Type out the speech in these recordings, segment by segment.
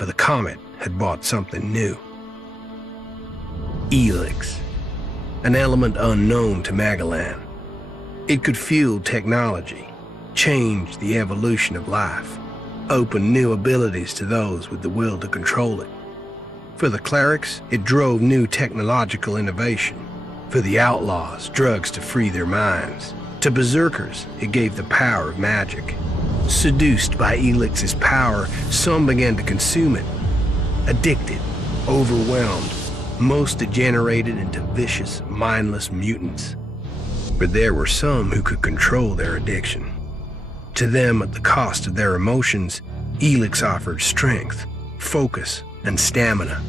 for the comet had brought something new. Elex, an element unknown to Magellan. It could fuel technology, change the evolution of life, open new abilities to those with the will to control it. For the clerics, it drove new technological innovation. For the outlaws, drugs to free their minds. To berserkers, it gave the power of magic. Seduced by Elix's power, some began to consume it. Addicted, overwhelmed, most degenerated into vicious, mindless mutants. But there were some who could control their addiction. To them, at the cost of their emotions, Elex offered strength, focus, and stamina.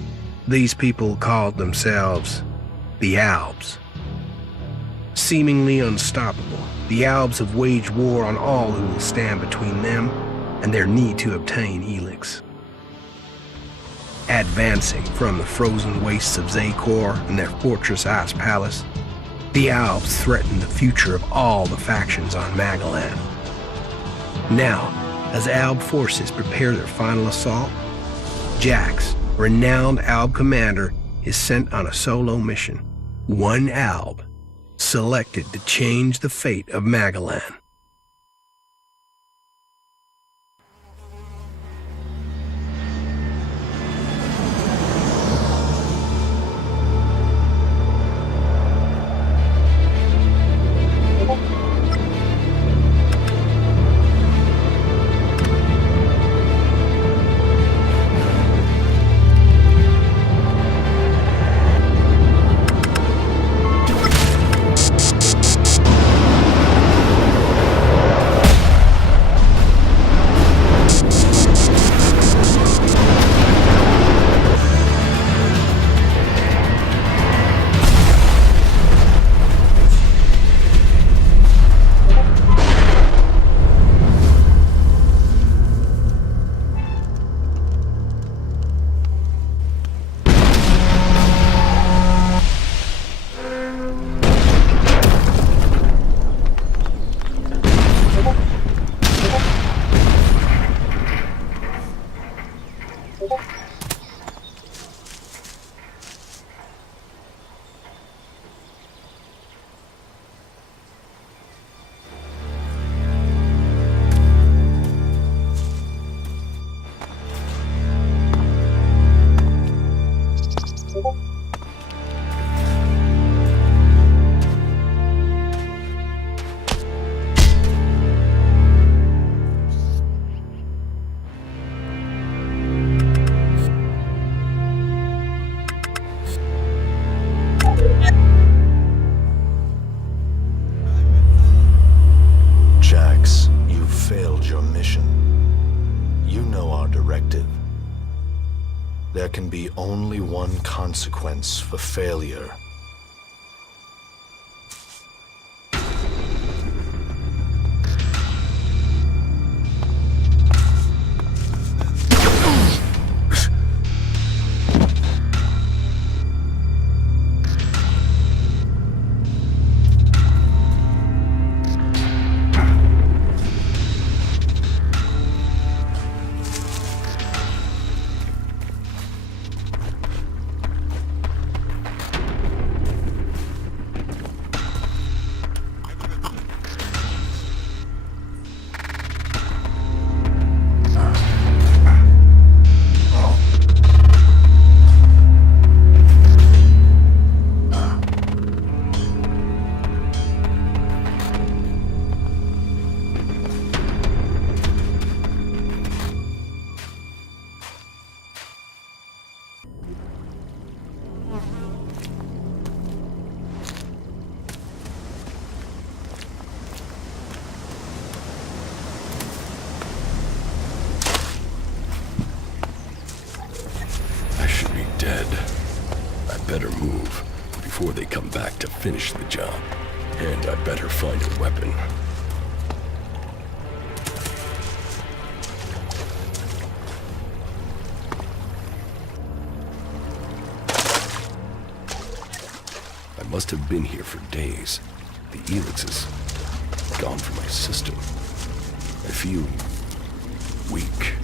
These people called themselves the Albs. Seemingly unstoppable, the Albs have waged war on all who will stand between them and their need to obtain Elex. Advancing from the frozen wastes of Zakor and their fortress Ice Palace, the Albs threaten the future of all the factions on Magellan. Now, as Alb forces prepare their final assault, Jax, renowned Alb commander, is sent on a solo mission. One Alb, selected to change the fate of Magellan. There can be only one consequence for failure. Better move before they come back to finish the job. And I better find a weapon. I must have been here for days. The Elex is gone from my system. I feel weak.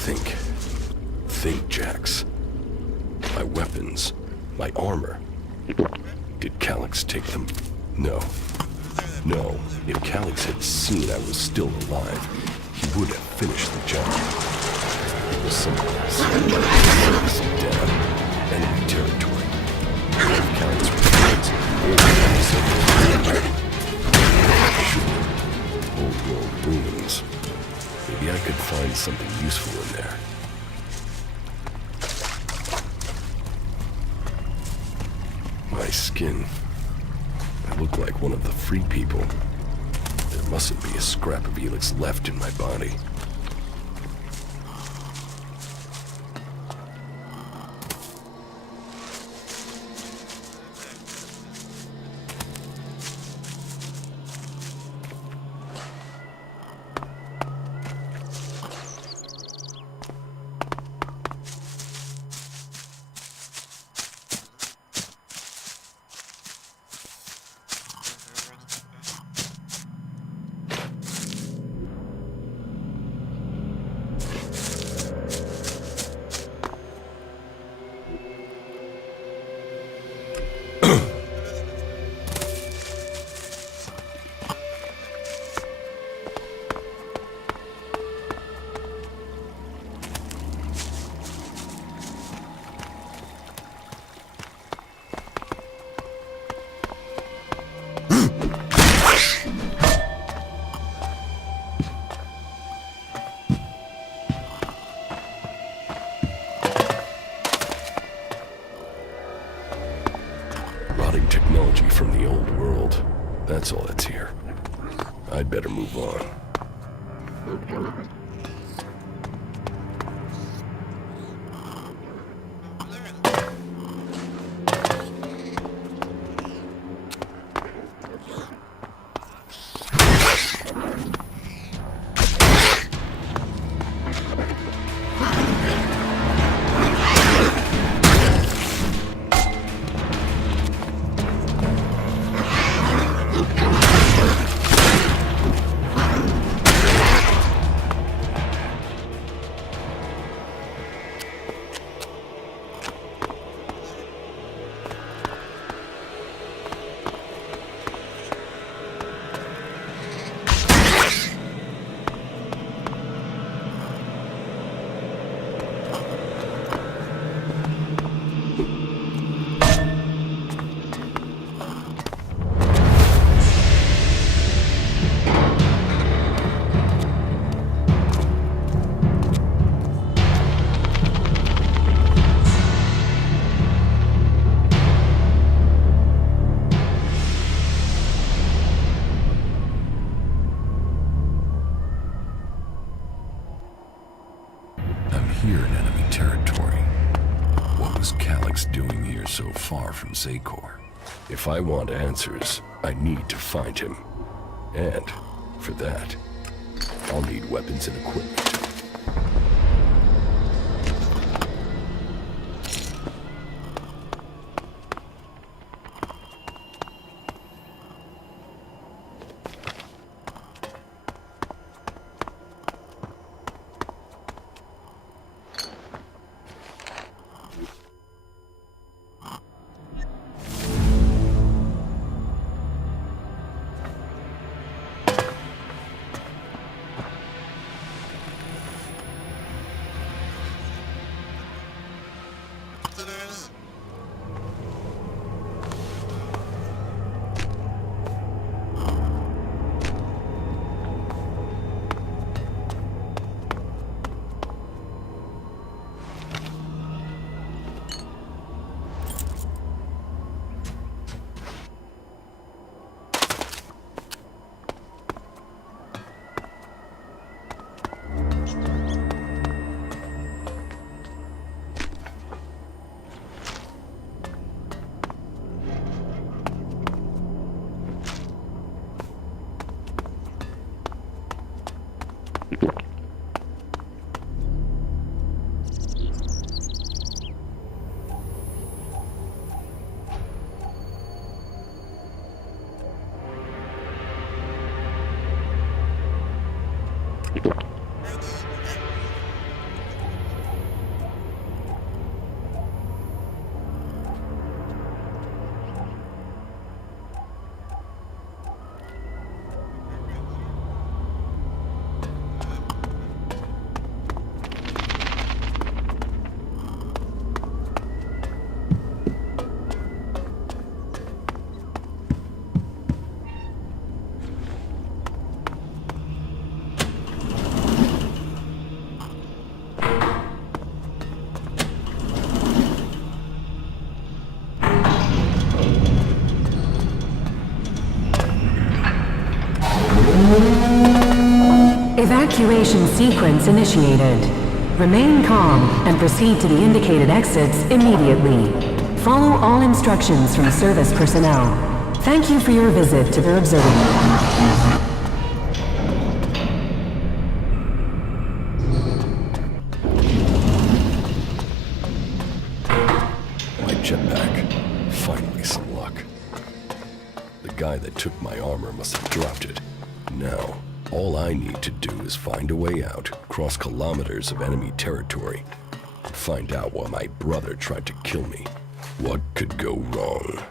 Think think, Jax. My weapons, my armor. Did Calix take them? No. No, if Calix had seen I was still alive, he would have finished the job. It was someone else. Down. Enemy territory. If Calix returns, old world ruins. Maybe I could find something useful in there. My skin. I look like one of the free people. There mustn't be a scrap of Elex left in my body. Technology from the old world. That's all that's here. I'd better move on. Here in enemy territory. What was Calix doing here so far from Zakor? If I want answers, I need to find him. And, for that, I'll need weapons and equipment. Evacuation sequence initiated. Remain calm and proceed to the indicated exits immediately. Follow all instructions from service personnel. Thank you for your visit to the observatory. Jetpack. Finally some luck. The guy that took my armor must have dropped it. Now, all I need to do is find a way out, cross kilometers of enemy territory, and find out why my brother tried to kill me. What could go wrong?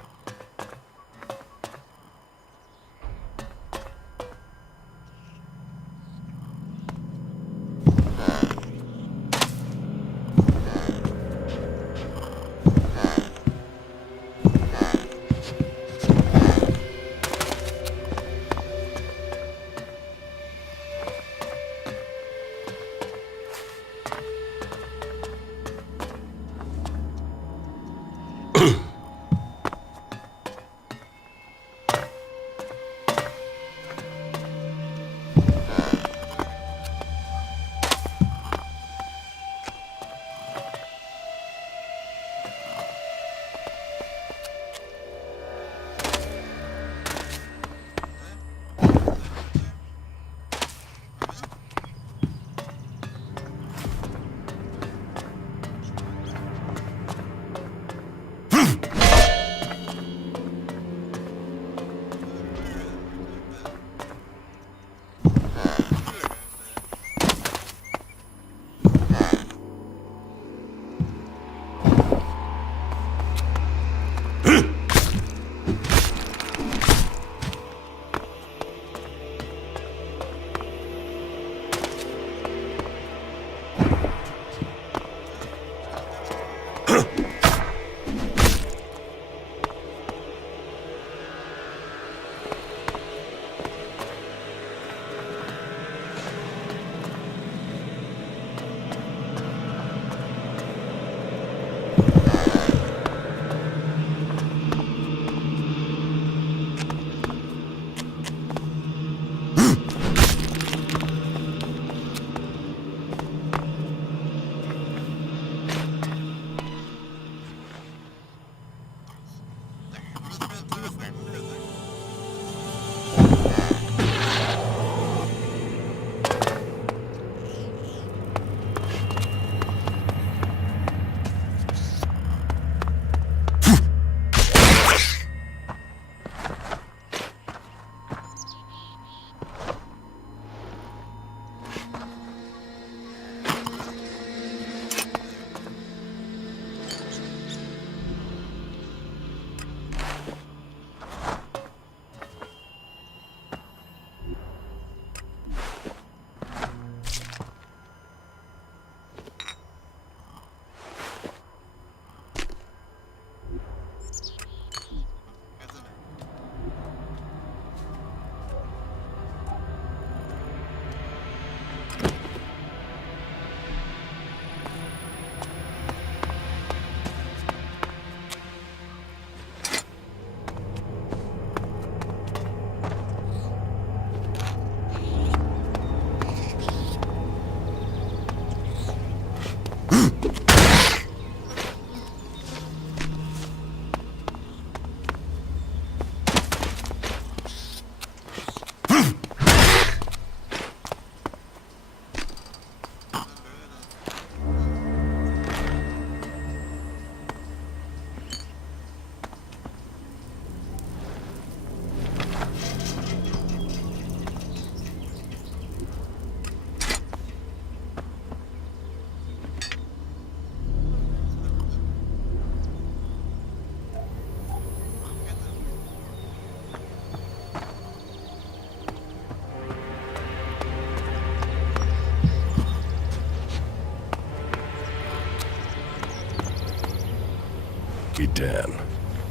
Edan,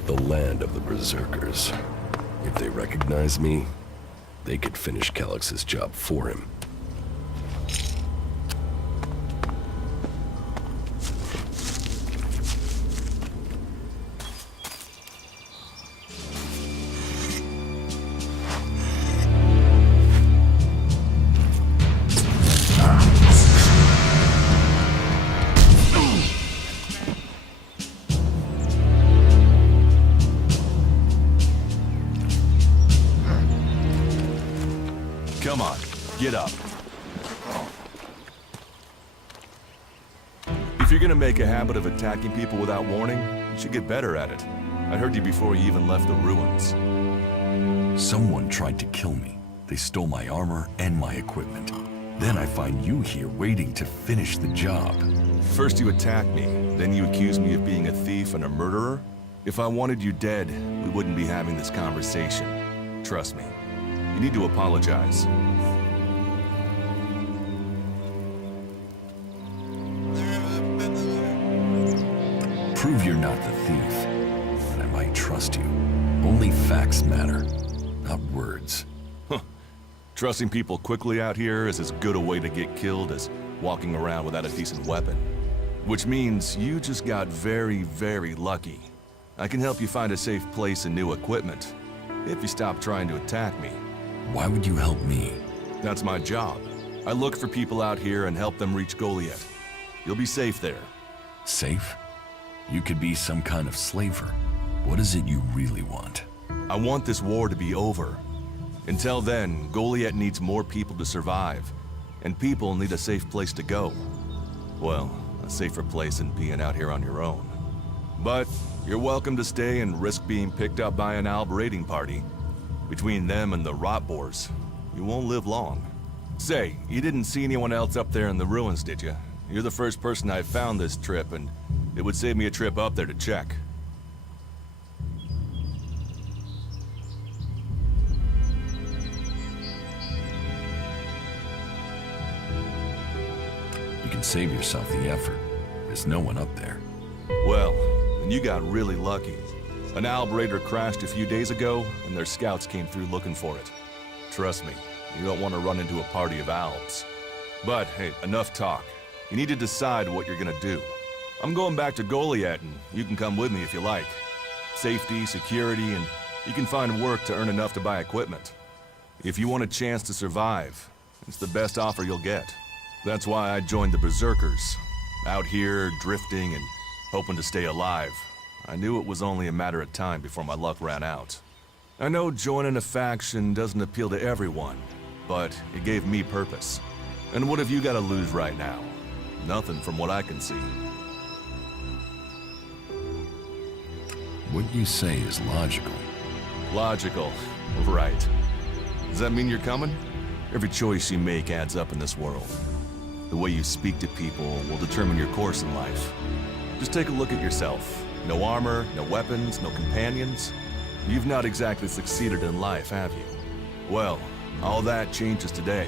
the land of the Berserkers. If they recognize me, they could finish Calix's job for him. get up. If you're gonna make a habit of attacking people without warning, you should get better at it. I heard you before you even left the ruins. Someone tried to kill me. They stole my armor and my equipment. Then I find you here waiting to finish the job. First you attack me, then you accuse me of being a thief and a murderer? If I wanted you dead, we wouldn't be having this conversation. Trust me. You need to apologize. Prove you're not the thief, and I might trust you. Only facts matter, not words. Trusting people quickly out here is as good a way to get killed as walking around without a decent weapon. Which means you just got very, very lucky. I can help you find a safe place and new equipment, if you stop trying to attack me. Why would you help me? That's my job. I look for people out here and help them reach Goliath. You'll be safe there. Safe? You could be some kind of slaver. What is it you really want? I want this war to be over. Until then, Goliath needs more people to survive, and people need a safe place to go. Well, a safer place than being out here on your own. But you're welcome to stay and risk being picked up by an Alb raiding party. Between them and the Rotboars, you won't live long. Say, you didn't see anyone else up there in the ruins, did you? You're the first person I found this trip, and it would save me a trip up there to check. You can save yourself the effort. There's no one up there. Well, then you got really lucky. An Alb raider crashed a few days ago, and their scouts came through looking for it. Trust me, you don't want to run into a party of Albs. But hey, enough talk. You need to decide what you're gonna do. I'm going back to Goliath, and you can come with me if you like. Safety, security, and you can find work to earn enough to buy equipment. If you want a chance to survive, it's the best offer you'll get. That's why I joined the Berserkers. Out here, drifting and hoping to stay alive. I knew it was only a matter of time before my luck ran out. I know joining a faction doesn't appeal to everyone, but it gave me purpose. And what have you got to lose right now? Nothing from what I can see. What you say is logical. Logical. Right. Does that mean you're coming? Every choice you make adds up in this world. The way you speak to people will determine your course in life. Just take a look at yourself. No armor, no weapons, no companions. You've not exactly succeeded in life, have you? Well, all that changes today.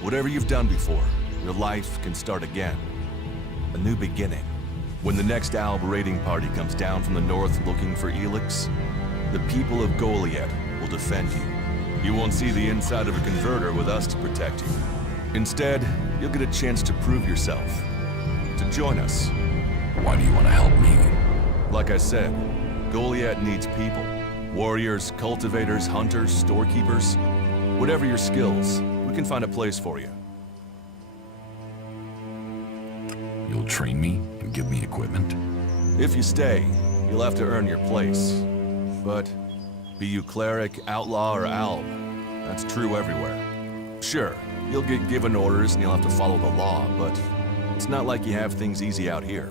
Whatever you've done before, your life can start again. A new beginning. When the next Alb raiding party comes down from the north looking for Elex, the people of Goliath will defend you. You won't see the inside of a converter with us to protect you. Instead, you'll get a chance to prove yourself. To join us. Why do you want to help me? Like I said, Goliath needs people. Warriors, cultivators, hunters, storekeepers. Whatever your skills, we can find a place for you. You'll train me and give me equipment? If you stay, you'll have to earn your place. But be you cleric, outlaw, or alb, that's true everywhere. Sure, you'll get given orders and you'll have to follow the law, but it's not like you have things easy out here.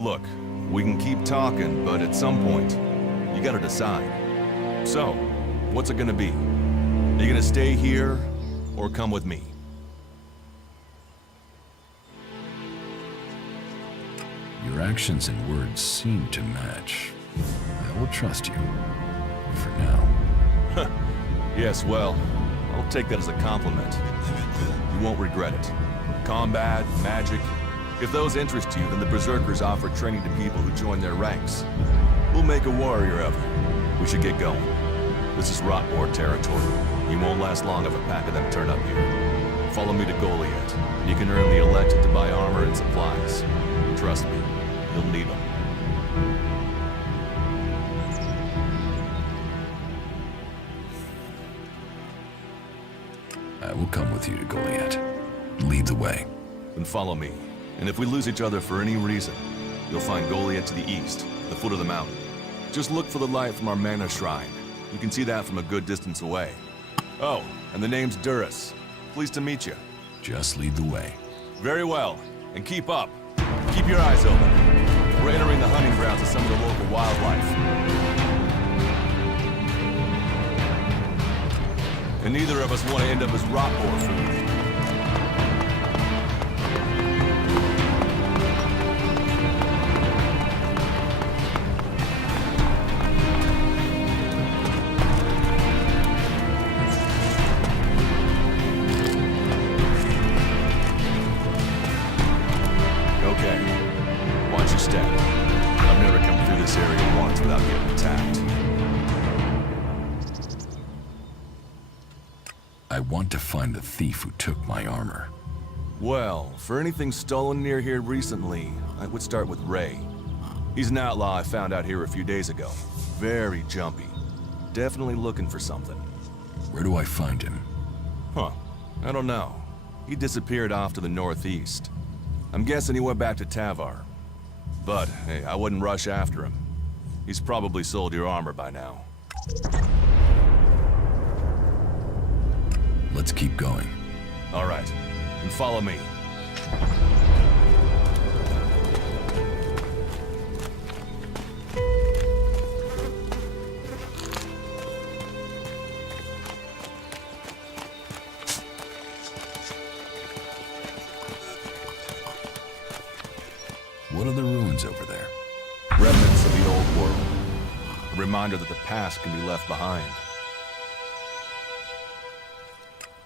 Look, we can keep talking, but at some point, you gotta decide. So, what's it gonna be? Are you gonna stay here, or come with me? Your actions and words seem to match. I will trust you. For now. Yes, well, I'll take that as a compliment. You won't regret it. Combat, magic. If those interest you, then the Berserkers offer training to people who join their ranks. We'll make a warrior of you. We should get going. This is Rotboar territory. You won't last long if a pack of them turn up here. Follow me to Goliath. You can earn the Elex to buy armor and supplies. Trust me, you'll need them. I will come with you to Goliath. Lead the way. Then follow me. And if we lose each other for any reason, you'll find Goliath to the east, at the foot of the mountain. Just look for the light from our mana shrine. You can see that from a good distance away. Oh, and the name's Duras. Pleased to meet you. Just lead the way. Very well. And keep up. Keep your eyes open. We're entering the hunting grounds of some of the local wildlife. And neither of us want to end up as rot boar food. I want to find the thief who took my armor. Well, for anything stolen near here recently, I would start with Ray. He's an outlaw I found out here a few days ago. Very jumpy. Definitely looking for something. Where do I find him? Huh. I don't know. He disappeared off to the northeast. I'm guessing he went back to Tavar. But, hey, I wouldn't rush after him. He's probably sold your armor by now. Let's keep going. All right. And follow me. What are the ruins over there? Remnants of the old world. A reminder that the past can be left behind.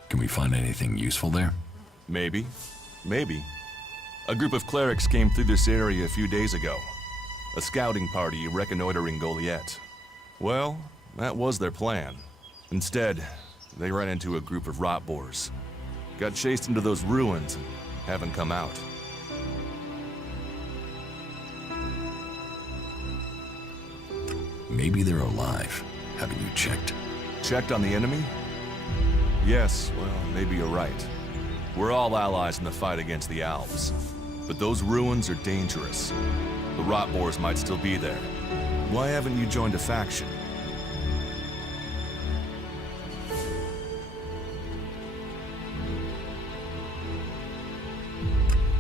Can we find anything useful there? Maybe. Maybe. A group of clerics came through this area a few days ago. A scouting party reconnoitering Goliath. Well, that was their plan. Instead, they ran into a group of rot boars. Got chased into those ruins and haven't come out. Maybe they're alive. Haven't you checked? Checked on the enemy? Yes, well, maybe you're right. We're all allies in the fight against the Alps. But those ruins are dangerous. The rot boars might still be there. Why haven't you joined a faction?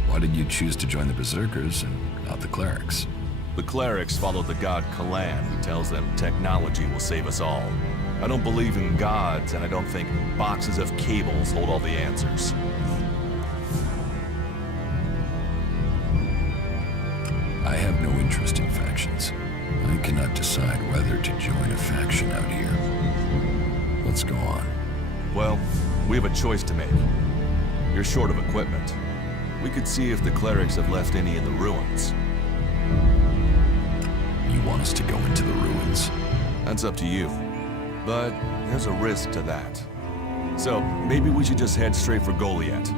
Why did you choose to join the Berserkers and not the clerics? The clerics follow the god Kalan, who tells them technology will save us all. I don't believe in gods, and I don't think boxes of cables hold all the answers. I have no interest in factions. I cannot decide whether to join a faction out here. Let's go on. Well, we have a choice to make. You're short of equipment. We could see if the clerics have left any in the ruins. You want us to go into the ruins? That's up to you. But there's a risk to that. So, maybe we should just head straight for Goliath.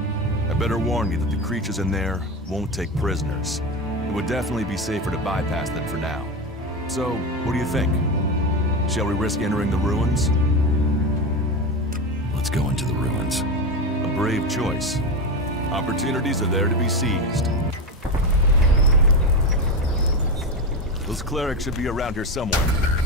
I better warn you that the creatures in there won't take prisoners. It would definitely be safer to bypass them for now. So, what do you think? Shall we risk entering the ruins? Let's go into the ruins. A brave choice. Opportunities are there to be seized. Those clerics should be around here somewhere.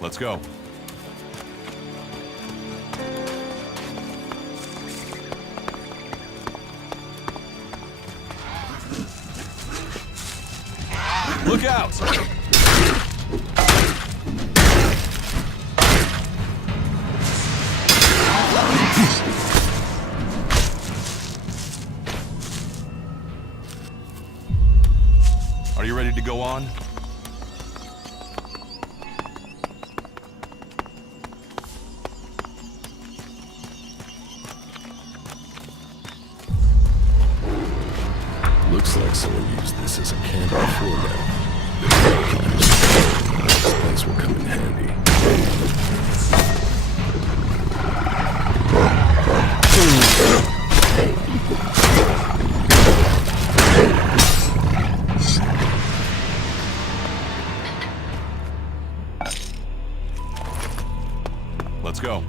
Let's go. Look out! Are you ready to go on? Looks like Someone used this as a camp before now. They can use it. This place will come in handy. Let's go.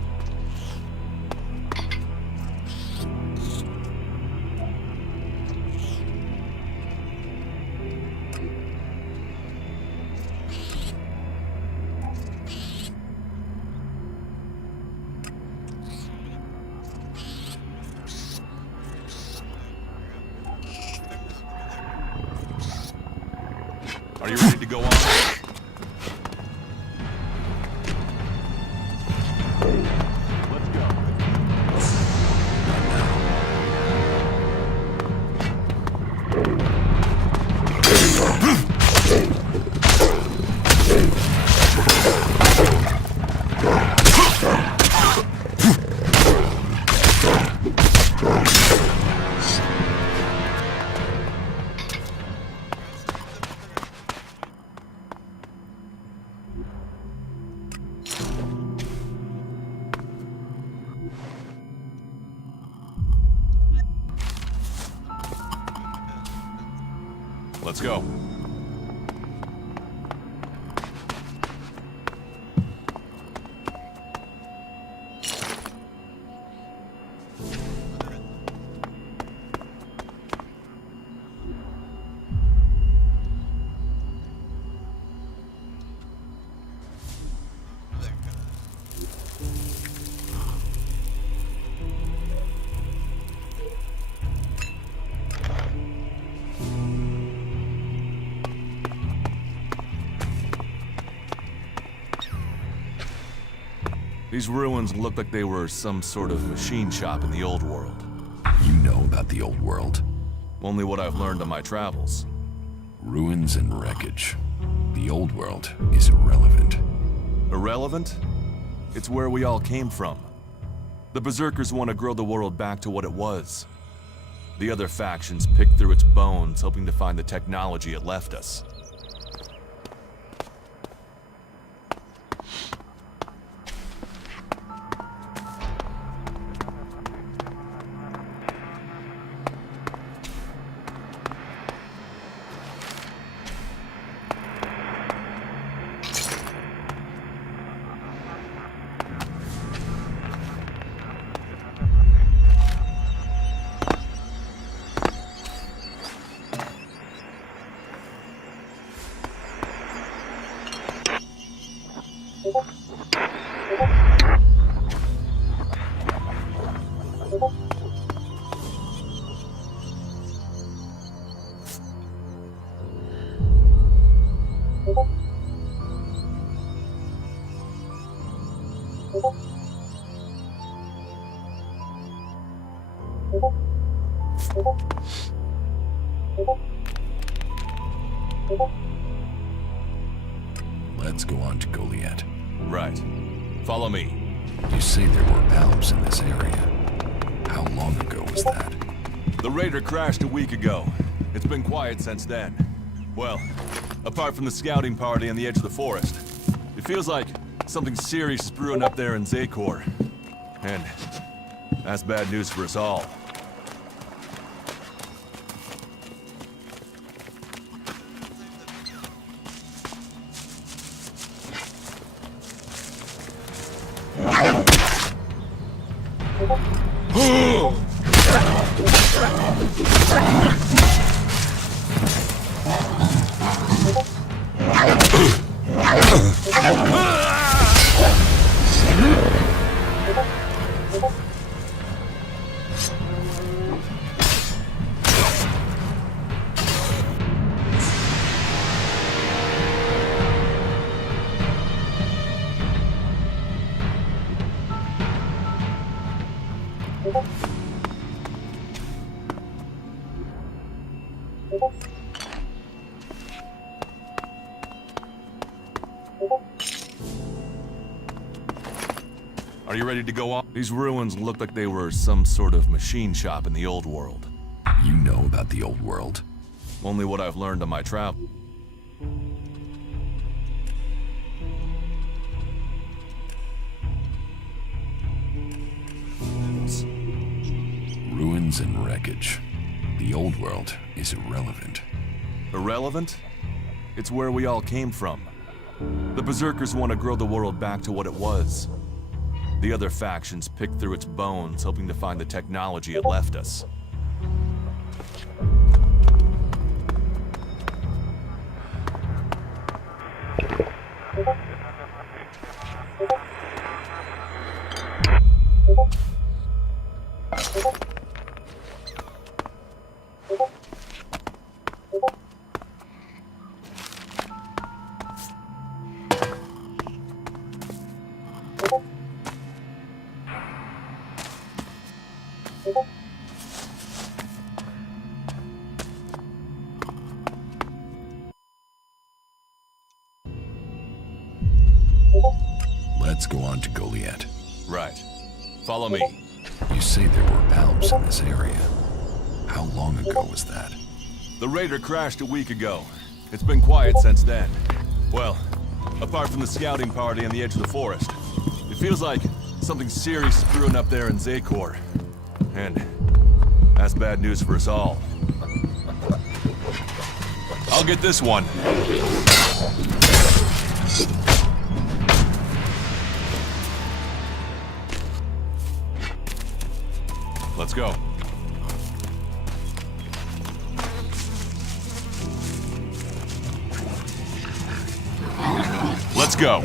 Are you ready to go on? Let's go. Let's go. These ruins look like they were some sort of machine shop in the old world. You know about the old world? Only what I've learned on my travels. Ruins and wreckage. The old world is irrelevant. Irrelevant? It's where we all came from. The Berserkers want to grow the world back to what it was. The other factions pick through its bones, hoping to find the technology it left us. Let's go on to Goliath. Right. Follow me. You say there were Alps in this area. How long ago was that? The raider crashed a week ago. It's been quiet since then. Well, apart from the scouting party on the edge of the forest. It feels like something serious is brewing up there in Zakor. And that's bad news for us all. Are you ready to go on? These ruins look like they were some sort of machine shop in the old world. You know about the old world? Only what I've learned on my travels. Ruins and wreckage. The old world is irrelevant. Irrelevant? It's where we all came from. The Berserkers want to grow the world back to what it was. The other factions pick through its bones, hoping to find the technology it left us. Let's go on to Goliath. Right. Follow me. You say there were Alps in this area. How long ago was that? The raider crashed a week ago. It's been quiet since then. Well, apart from the scouting party on the edge of the forest. It feels like something serious is brewing up there in Zakor. And that's bad news for us all. I'll get this one. Let's go. Let's go.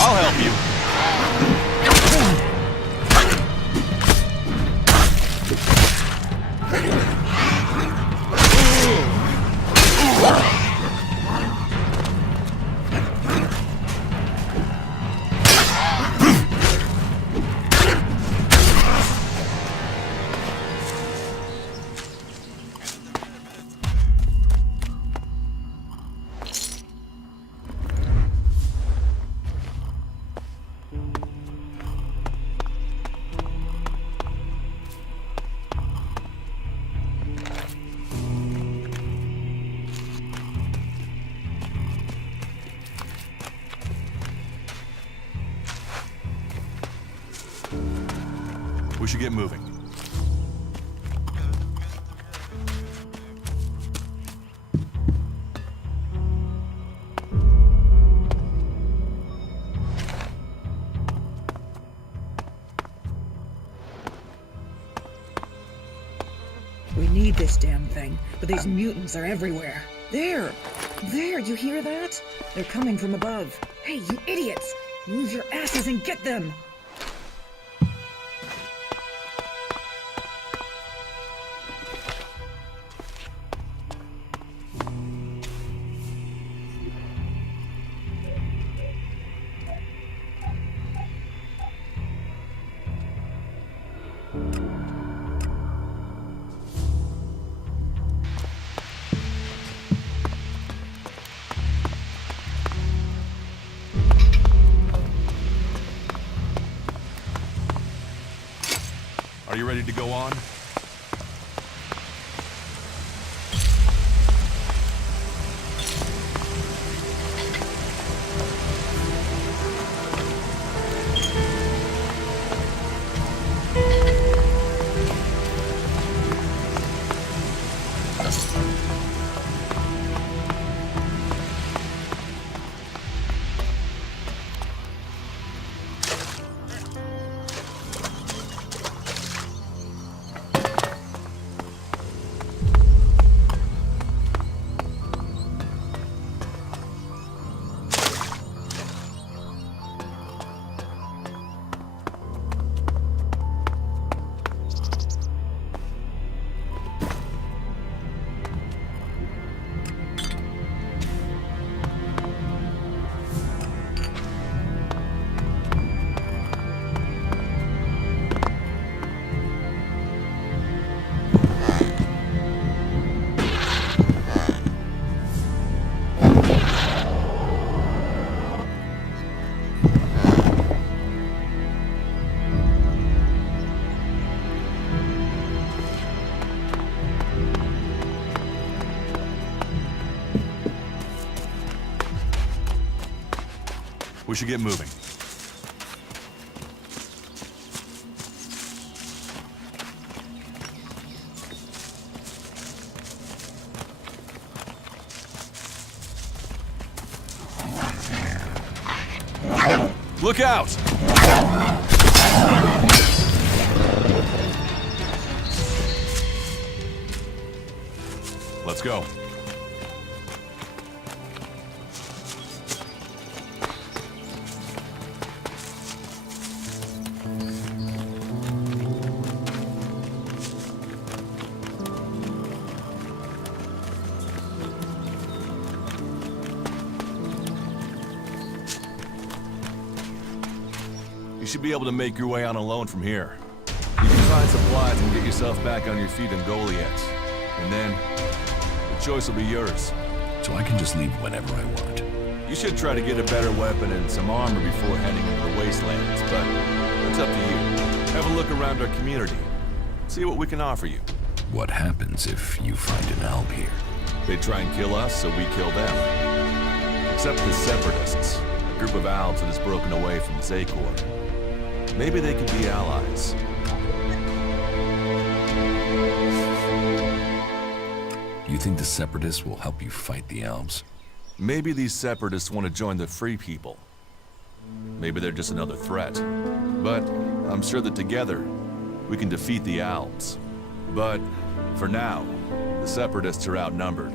I'll help you. We should get moving. We need this damn thing, but these mutants are everywhere. There! There, you hear that? They're coming from above. Hey, you idiots! Move your asses and get them! Are you ready to go on? We should get moving. Look out! Let's go. You should be able to make your way on alone from here. You can find supplies and get yourself back on your feet in Goliath. And then, the choice will be yours. So I can just leave whenever I want. You should try to get a better weapon and some armor before heading into the wastelands, but it's up to you. Have a look around our community. See what we can offer you. What happens if you find an alb here? They try and kill us, so we kill them. Except the Separatists, a group of Albs that has broken away from Zakor. Maybe they could be allies. You think the Separatists will help you fight the Albs? Maybe these Separatists want to join the Free People. Maybe they're just another threat. But I'm sure that together, we can defeat the Albs. But for now, the Separatists are outnumbered,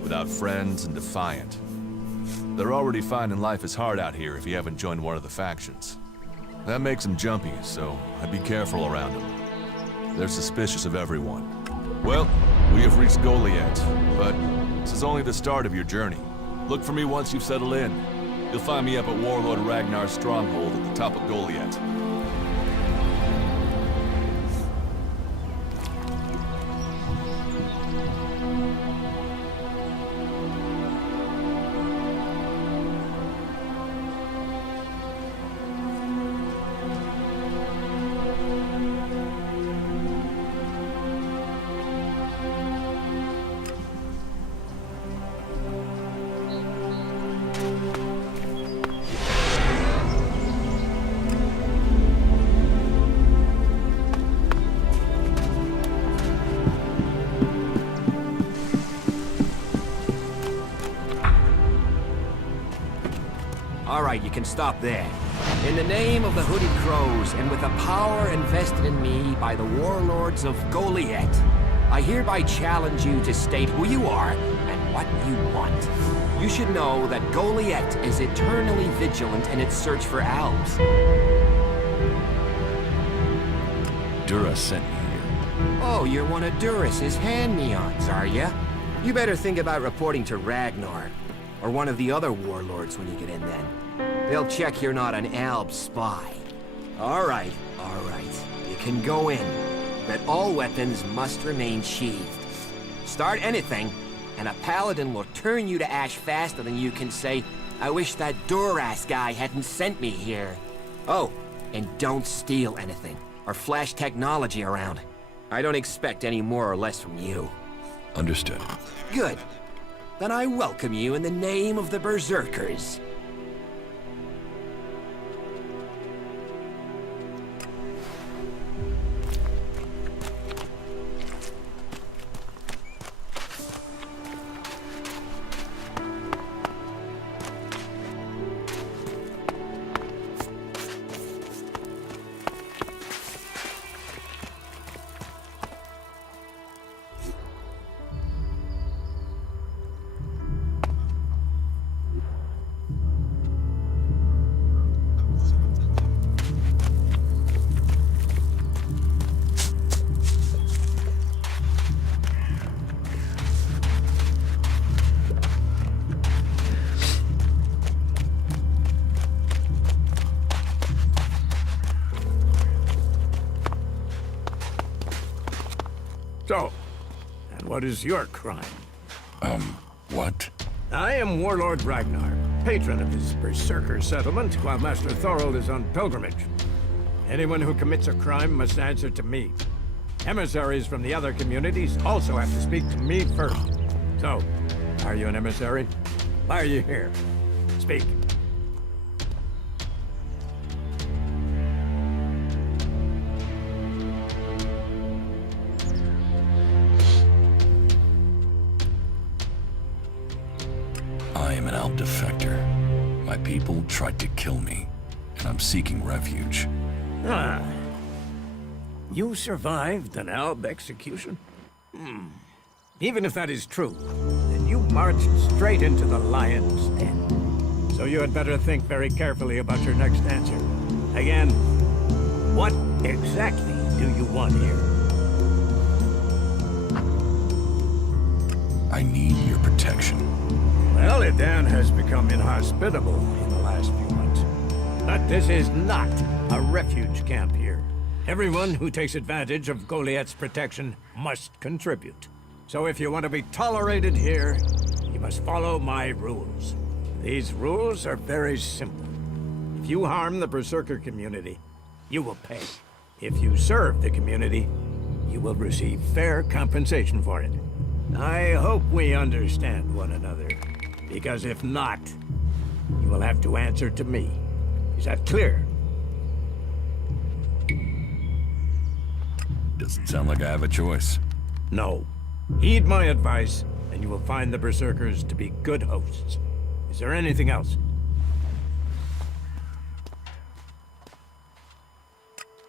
without friends and defiant. They're already finding life is hard out here if you haven't joined one of the factions. That makes them jumpy, so I'd be careful around them. They're suspicious of everyone. Well, we have reached Goliath, but this is only the start of your journey. Look for me once you've settled in. You'll find me up at Warlord Ragnar's stronghold at the top of Goliath. All right, you can stop there. In the name of the Hooded Crows, and with the power invested in me by the warlords of Goliath, I hereby challenge you to state who you are and what you want. You should know that Goliath is eternally vigilant in its search for Albs. Dura sent me here. Oh, you're one of Duras's hand-me-ons, are you? You better think about reporting to Ragnar, or one of the other warlords when you get in then. They'll check you're not an Alb spy. All right. You can go in, but all weapons must remain sheathed. Start anything, and a paladin will turn you to ash faster than you can say, I wish that Duras guy hadn't sent me here. Oh, and don't steal anything, or flash technology around. I don't expect any more or less from you. Understood. Good. Then I welcome you in the name of the Berserkers. So, and what is your crime? What? I am Warlord Ragnar, patron of this Berserker settlement, while Master Thorald is on pilgrimage. Anyone who commits a crime must answer to me. Emissaries from the other communities also have to speak to me first. So, are you an emissary? Why are you here? Speak. I am an Alp defector. My people tried to kill me, and I'm seeking refuge. Ah. You survived an Alb execution? Even if that is true, then you marched straight into the lion's den. So you had better think very carefully about your next answer. Again, what exactly do you want here? I need your protection. Well, Edan has become inhospitable in the last few months. But this is not a refuge camp here. Everyone who takes advantage of Goliath's protection must contribute. So if you want to be tolerated here, you must follow my rules. These rules are very simple. If you harm the Berserker community, you will pay. If you serve the community, you will receive fair compensation for it. I hope we understand one another, because if not, you will have to answer to me. Is that clear? Doesn't sound like I have a choice. No. Heed my advice, and you will find the Berserkers to be good hosts. Is there anything else?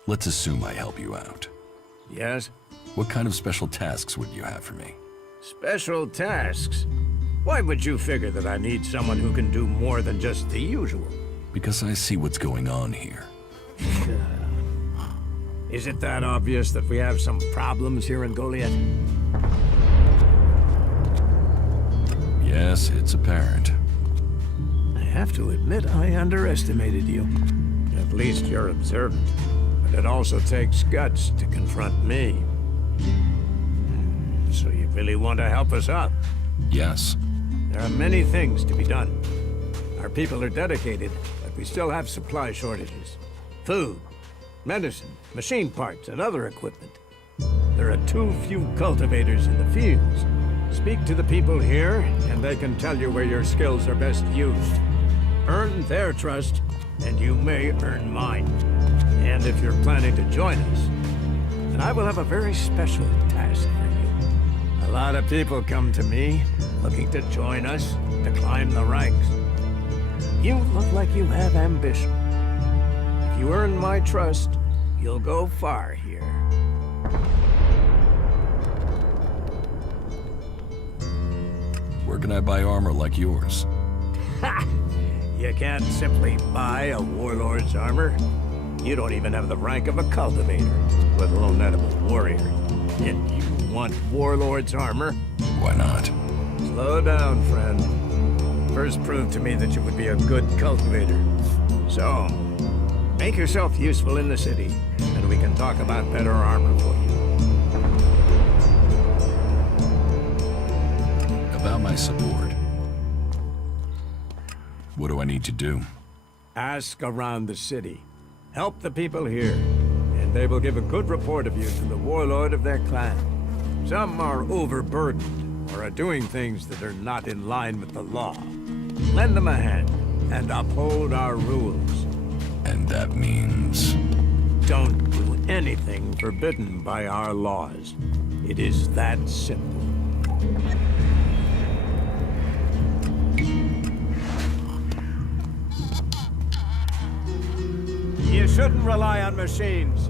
Let's assume I help you out. Yes? What kind of special tasks would you have for me? Special tasks? Why would you figure that I need someone who can do more than just the usual? Because I see what's going on here. Is it that obvious that we have some problems here in Goliath? Yes, it's apparent. I have to admit I underestimated you. At least you're observant. But it also takes guts to confront me. So you really want to help us out? Yes. There are many things to be done. Our people are dedicated, but we still have supply shortages. Food, medicine, machine parts, and other equipment. There are too few cultivators in the fields. Speak to the people here, and they can tell you where your skills are best used. Earn their trust, and you may earn mine. And if you're planning to join us, then I will have a very special task for you. A lot of people come to me, looking to join us, to climb the ranks. You look like you have ambition. If you earn my trust, you'll go far here. Where can I buy armor like yours? Ha! You can't simply buy a warlord's armor. You don't even have the rank of a cultivator, let alone that of a warrior. And you want warlord's armor? Why not? Slow down, friend. First prove to me that you would be a good cultivator. So, make yourself useful in the city, and we can talk about better armor for you. About my support. What do I need to do? Ask around the city. Help the people here, and they will give a good report of you to the warlord of their clan. Some are overburdened, or are doing things that are not in line with the law. Lend them a hand, and uphold our rules. And that means... Don't do anything forbidden by our laws. It is that simple. You shouldn't rely on machines.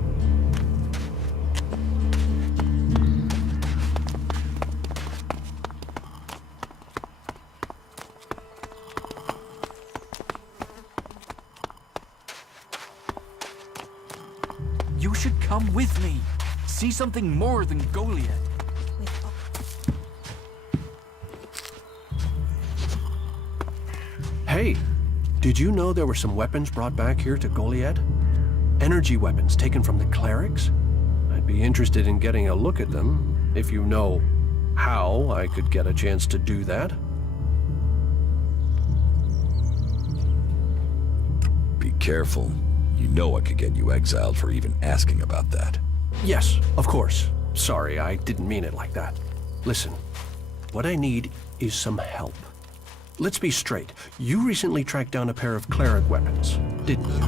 You should come with me. See something more than Goliath. Hey, did you know there were some weapons brought back here to Goliath? Energy weapons taken from the clerics? I'd be interested in getting a look at them, if you know how I could get a chance to do that. Be careful. You know I could get you exiled for even asking about that. Yes, of course. Sorry, I didn't mean it like that. Listen, what I need is some help. Let's be straight. You recently tracked down a pair of cleric weapons, didn't you?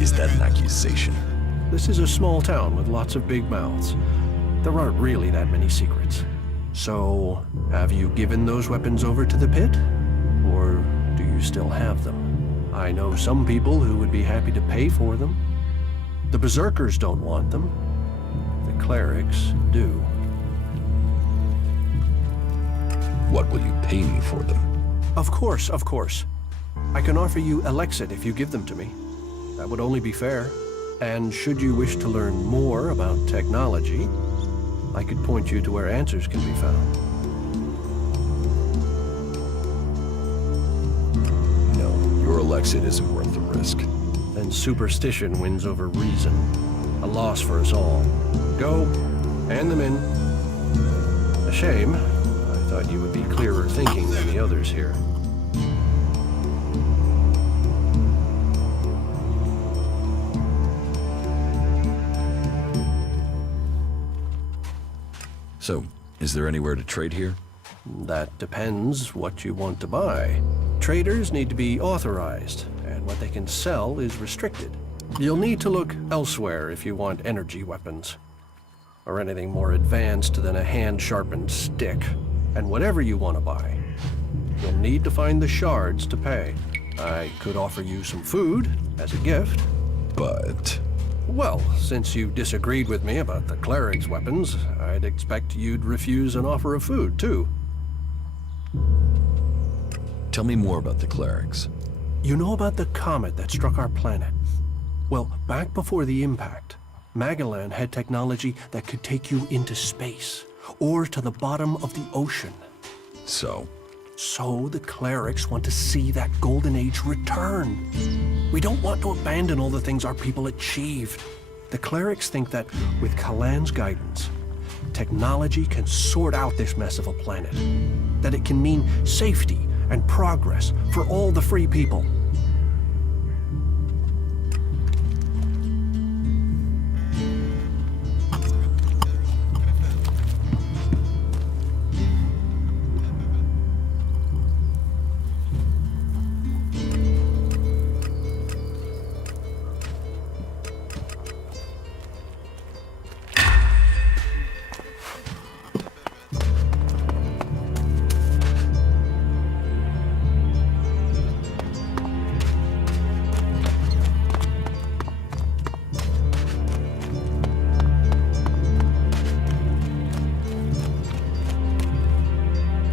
Is that an accusation? This is a small town with lots of big mouths. There aren't really that many secrets. So, have you given those weapons over to the pit? Or or do you still have them? I know some people who would be happy to pay for them. The Berserkers don't want them. The clerics do. What will you pay me for them? Of course, of course. I can offer you Elex if you give them to me. That would only be fair. And should you wish to learn more about technology, I could point you to where answers can be found. No, your Elexit isn't worth the risk. Then superstition wins over reason. A loss for us all. Go, hand them in. A shame. I thought you would be clearer thinking than the others here. So, is there anywhere to trade here? That depends what you want to buy. Traders need to be authorized, and what they can sell is restricted. You'll need to look elsewhere if you want energy weapons, or anything more advanced than a hand-sharpened stick. And whatever you want to buy, you'll need to find the shards to pay. I could offer you some food as a gift. But... Well, since you disagreed with me about the cleric's weapons, I'd expect you'd refuse an offer of food, too. Tell me more about the clerics. You know about the comet that struck our planet? Well, back before the impact, Magellan had technology that could take you into space, or to the bottom of the ocean. So the clerics want to see that golden age return. We don't want to abandon all the things our people achieved. The clerics think that with Kalan's guidance, technology can sort out this mess of a planet. That it can mean safety and progress for all the free people.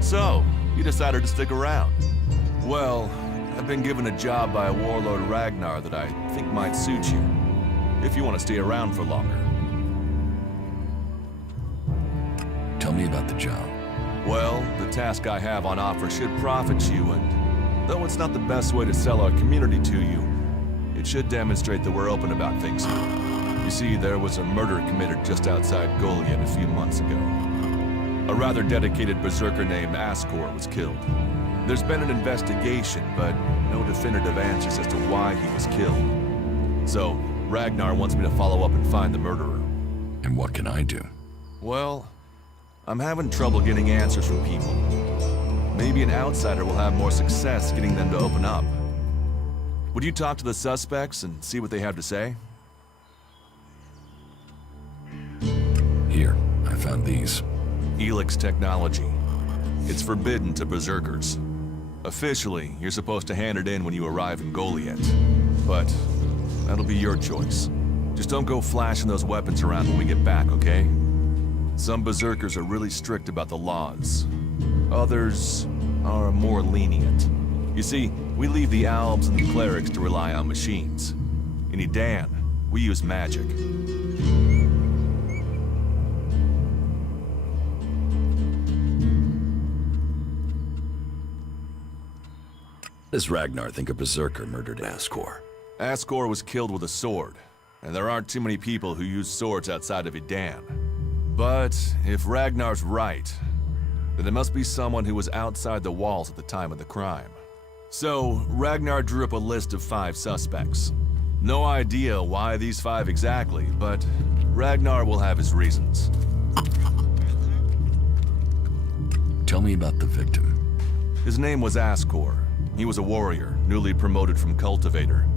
So, you decided to stick around. Well, I've been given a job by a warlord Ragnar that I think might suit you, if you want to stay around for longer. Tell me about the job. Well, the task I have on offer should profit you, and though it's not the best way to sell our community to you, it should demonstrate that we're open about things here. You see, there was a murder committed just outside Goliath a few months ago. A rather dedicated berserker named Ascor was killed. There's been an investigation, but no definitive answers as to why he was killed. So, Ragnar wants me to follow up and find the murderer. And what can I do? Well, I'm having trouble getting answers from people. Maybe an outsider will have more success getting them to open up. Would you talk to the suspects and see what they have to say? Here, I found these. Elex technology. It's forbidden to berserkers. Officially, you're supposed to hand it in when you arrive in Goliath. But that'll be your choice. Just don't go flashing those weapons around when we get back, okay? Some berserkers are really strict about the laws. Others are more lenient. You see, we leave the Albs and the clerics to rely on machines. In Edan, we use magic. Does Ragnar think a berserker murdered Ascor? Ascor was killed with a sword, and there aren't too many people who use swords outside of Edan. But if Ragnar's right, then it must be someone who was outside the walls at the time of the crime. So, Ragnar drew up a list of 5 suspects. No idea why these 5 exactly, but Ragnar will have his reasons. Tell me about the victim. His name was Ascor. He was a warrior, newly promoted from cultivator.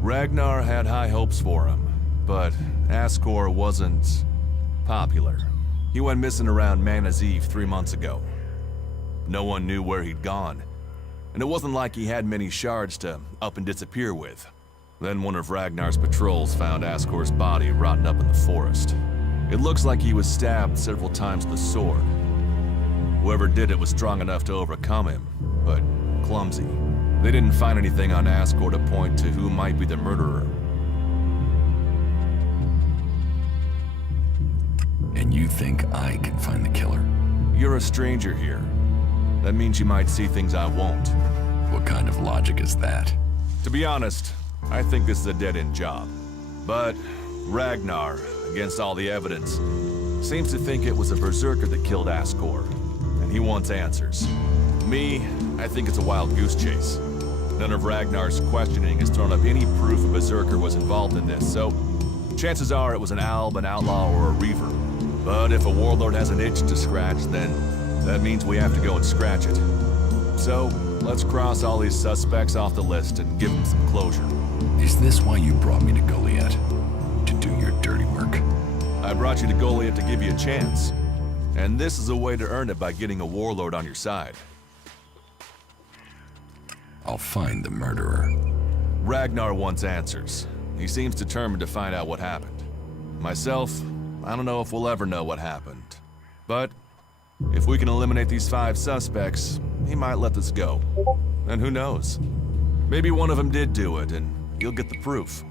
Ragnar had high hopes for him, but Ascor wasn't popular. He went missing around Mana's Eve 3 months ago. No one knew where he'd gone, and it wasn't like he had many shards to up and disappear with. Then one of Ragnar's patrols found Ascor's body rotting up in the forest. It looks like he was stabbed several times with a sword. Whoever did it was strong enough to overcome him, but clumsy. They didn't find anything on Ascor to point to who might be the murderer. And you think I can find the killer? You're a stranger here. That means you might see things I won't. What kind of logic is that? To be honest, I think this is a dead-end job. But Ragnar, against all the evidence, seems to think it was a berserker that killed Ascor, and he wants answers. Me, I think it's a wild goose chase. None of Ragnar's questioning has thrown up any proof a berserker was involved in this, so chances are it was an alb, an outlaw, or a reaver. But if a warlord has an itch to scratch, then that means we have to go and scratch it. So, let's cross all these suspects off the list and give them some closure. Is this why you brought me to Goliath? To do your dirty work? I brought you to Goliath to give you a chance. And this is a way to earn it by getting a warlord on your side. I'll find the murderer. Ragnar wants answers. He seems determined to find out what happened. Myself, I don't know if we'll ever know what happened. But if we can eliminate these 5 suspects, he might let this go. And who knows? Maybe one of them did do it, and you'll get the proof.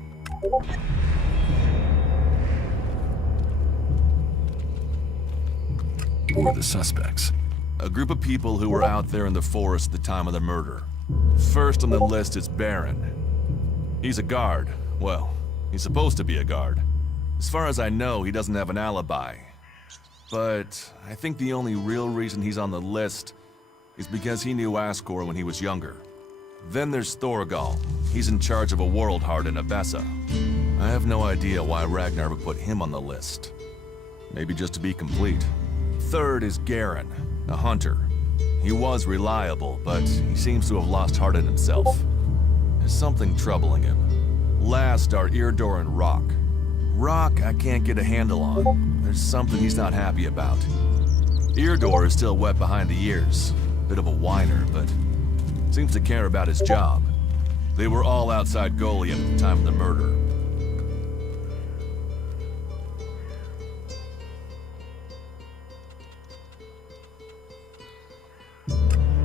Who are the suspects? A group of people who were out there in the forest at the time of the murder. First on the list is Baron. He's a guard. Well, he's supposed to be a guard. As far as I know, he doesn't have an alibi. But I think the only real reason he's on the list is because he knew Ascor when he was younger. Then there's Thorgal. He's in charge of a world heart in Abessa. I have no idea why Ragnar would put him on the list. Maybe just to be complete. Third is Garen, a hunter. He was reliable, but he seems to have lost heart in himself. There's something troubling him. Last are Irdor and Rock. Rock I can't get a handle on. There's something he's not happy about. Irdor is still wet behind the ears. Bit of a whiner, but seems to care about his job. They were all outside Goliath at the time of the murder.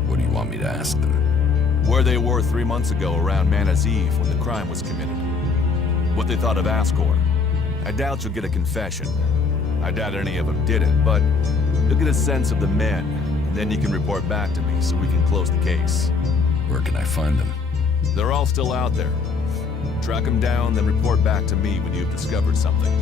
What do you want me to ask them? Where they were 3 months ago around Mana's Eve when the crime was committed. What they thought of Ascor. I doubt you'll get a confession. I doubt any of them did it, but you'll get a sense of the men, and then you can report back to me so we can close the case. Where can I find them? They're all still out there. Track them down, then report back to me when you've discovered something.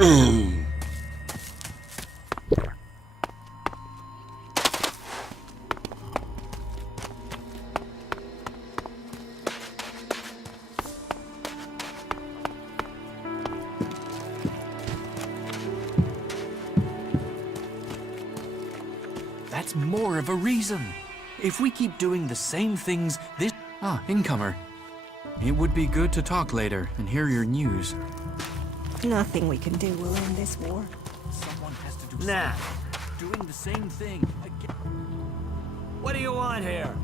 That's more of a reason. If we keep doing the same things, this... Ah, incomer. It would be good to talk later and hear your news. Nothing we can do will end this war. Someone has to do something. Doing the same thing again. What do you want here?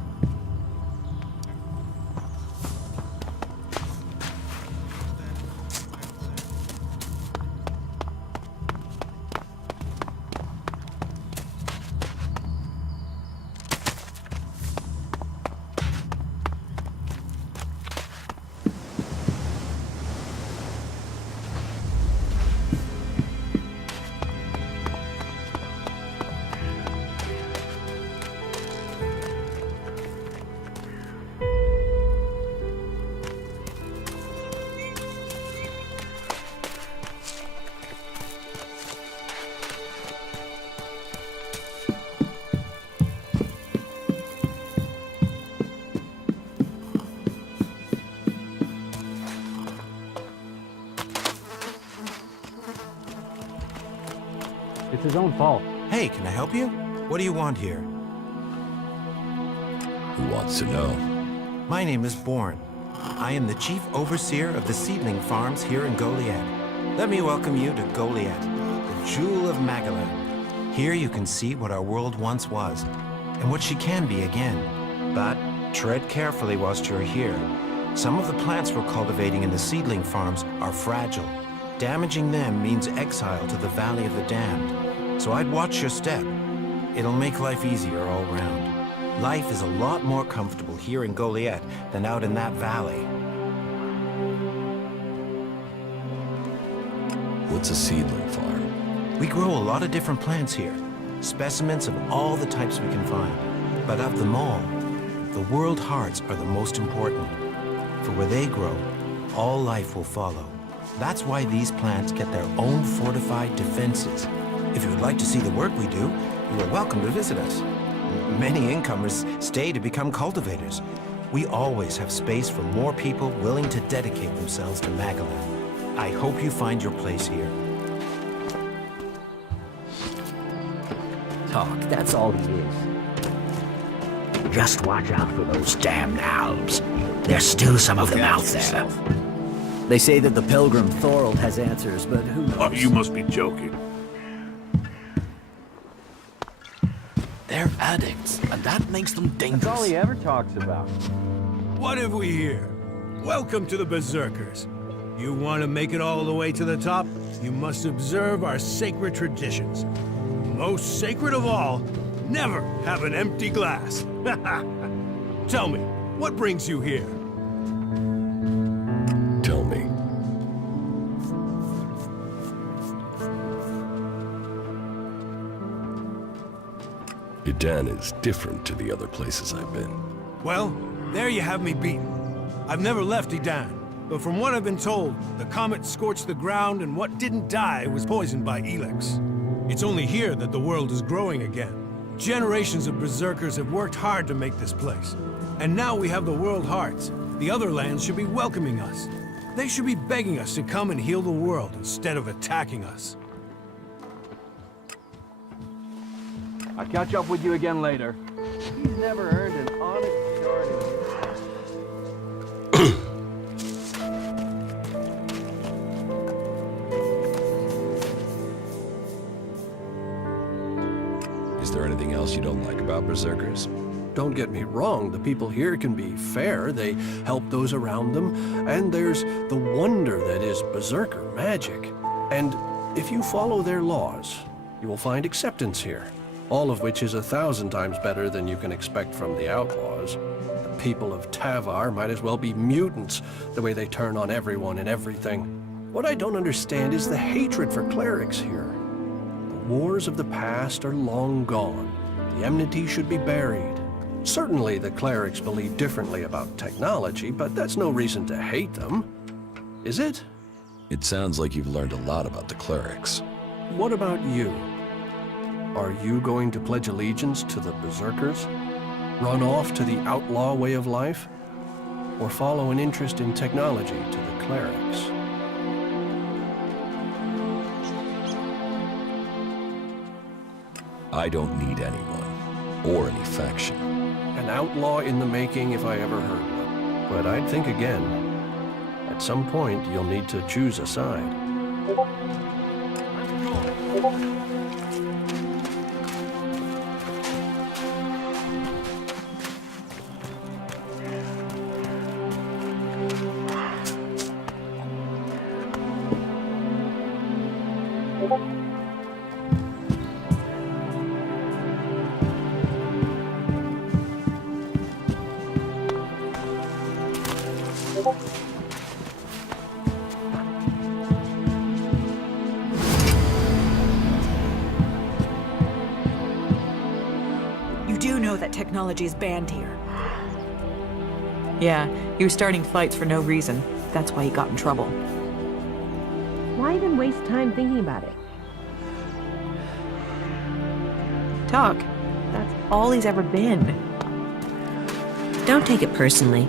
It's his own fault. Hey, can I help you? What do you want here? Who wants to know? My name is Bourne. I am the chief overseer of the seedling farms here in Goliad. Let me welcome you to Goliad, the jewel of Magalan. Here you can see what our world once was, and what she can be again. But tread carefully whilst you're here. Some of the plants we're cultivating in the seedling farms are fragile. Damaging them means exile to the Valley of the Damned. So I'd watch your step. It'll make life easier all round. Life is a lot more comfortable here in Goliad than out in that valley. What's a seedling farm? We grow a lot of different plants here. Specimens of all the types we can find. But of them all, the world hearts are the most important. For where they grow, all life will follow. That's why these plants get their own fortified defenses. If you would like to see the work we do, you are welcome to visit us. Many incomers stay to become cultivators. We always have space for more people willing to dedicate themselves to Magalan. I hope you find your place here. Talk, that's all he is. Just watch out for those damned Alps. There's still some of them out there. They say that the pilgrim Thorold has answers, but who knows? Oh, you must be joking. They're addicts, and that makes them dangerous. That's all he ever talks about. What have we here? Welcome to the Berserkers. You want to make it all the way to the top? You must observe our sacred traditions. Most sacred of all, never have an empty glass. Tell me, what brings you here? Tell me. Idan is different to the other places I've been. Well, there you have me beaten. I've never left Idan, but from what I've been told, the comet scorched the ground and what didn't die was poisoned by Elex. It's only here that the world is growing again. Generations of Berserkers have worked hard to make this place. And now we have the World Hearts. The other lands should be welcoming us. They should be begging us to come and heal the world instead of attacking us. I'll catch up with you again later. He's never earned an honest shard in his... Is there anything else you don't like about Berserkers? Don't get me wrong, the people here can be fair, they help those around them, and there's the wonder that is Berserker magic. And if you follow their laws, you will find acceptance here, all of which is 1,000 times better than you can expect from the outlaws. The people of Tavar might as well be mutants, the way they turn on everyone and everything. What I don't understand is the hatred for clerics here. The wars of the past are long gone. The enmity should be buried. Certainly the clerics believe differently about technology, but that's no reason to hate them, is it? It sounds like you've learned a lot about the clerics. What about you? Are you going to pledge allegiance to the Berserkers? Run off to the outlaw way of life? Or follow an interest in technology to the clerics? I don't need anyone, or any faction. An outlaw in the making if I ever heard one. But I'd think again. At some point, you'll need to choose a side. You do know that technology is banned here. Yeah, he was starting fights for no reason. That's why he got in trouble. Why even waste time thinking about it? Talk. That's all he's ever been. Don't take it personally.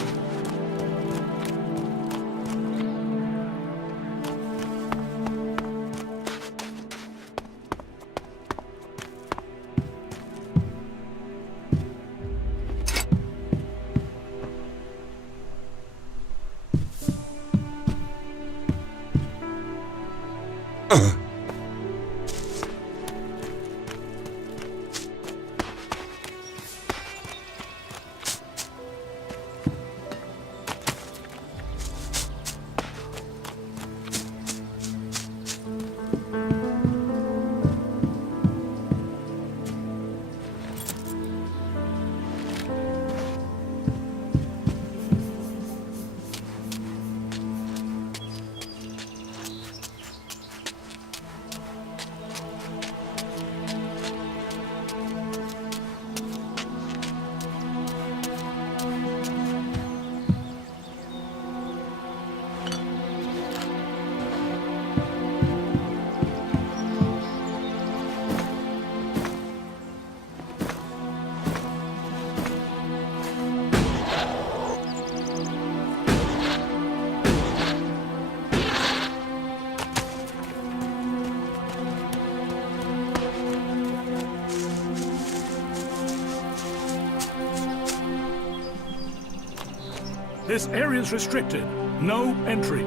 This area is restricted. No entry.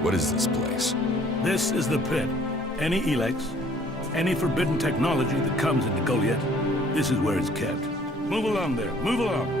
What is this place? This is the pit. Any Elex, any forbidden technology that comes into Goliath, this is where it's kept. Move along there. Move along.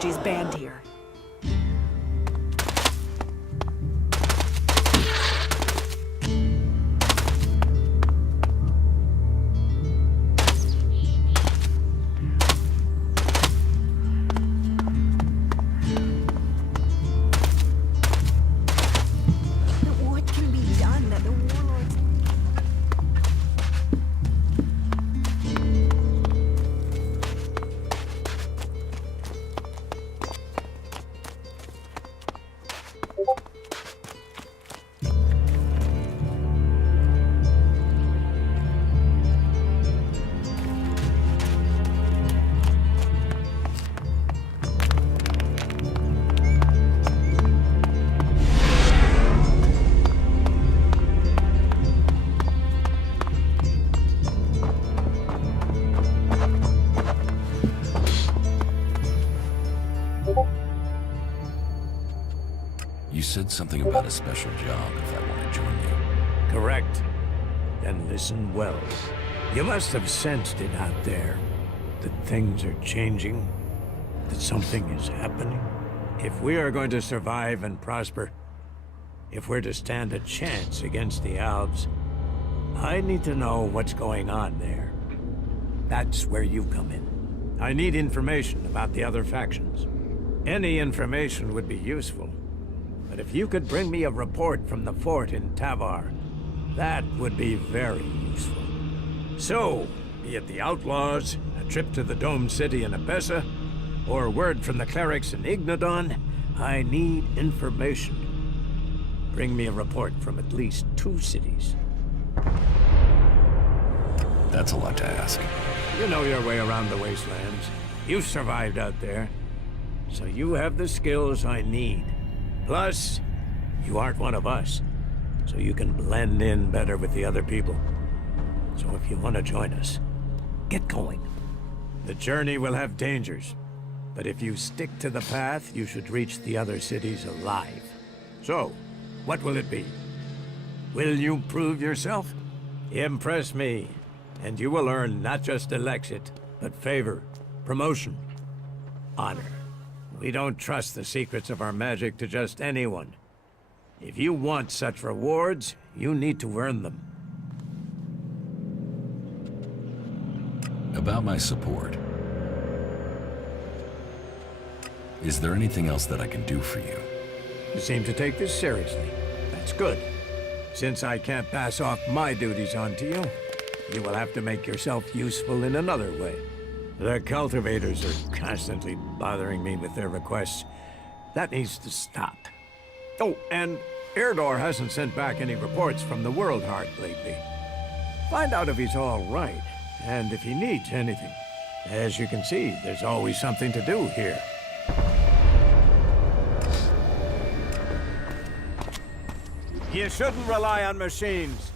technology is banned here. What can be done that the warlords... You said something about a special job if I want to join you. Correct. Then listen well. You must have sensed it out there. That things are changing. That something is happening. If we are going to survive and prosper, if we're to stand a chance against the Alps, I need to know what's going on there. That's where you come in. I need information about the other factions. Any information would be useful. But if you could bring me a report from the fort in Tavar, that would be very useful. So, be it the Outlaws, a trip to the Domed City in Abessa, or word from the clerics in Ignodon, I need information. Bring me a report from at least 2 cities. That's a lot to ask. You know your way around the wastelands. You've survived out there. So you have the skills I need. Plus, you aren't one of us. So you can blend in better with the other people. So if you want to join us, get going. The journey will have dangers. But if you stick to the path, you should reach the other cities alive. So, what will it be? Will you prove yourself? Impress me, and you will earn not just Elexit, but favor, promotion, honor. We don't trust the secrets of our magic to just anyone. If you want such rewards, you need to earn them. About my support. Is there anything else that I can do for you? You seem to take this seriously. That's good. Since I can't pass off my duties onto you, you will have to make yourself useful in another way. The cultivators are constantly bothering me with their requests. That needs to stop. Oh, and Erdor hasn't sent back any reports from the World Heart lately. Find out if he's all right, and if he needs anything. As you can see, there's always something to do here. You shouldn't rely on machines.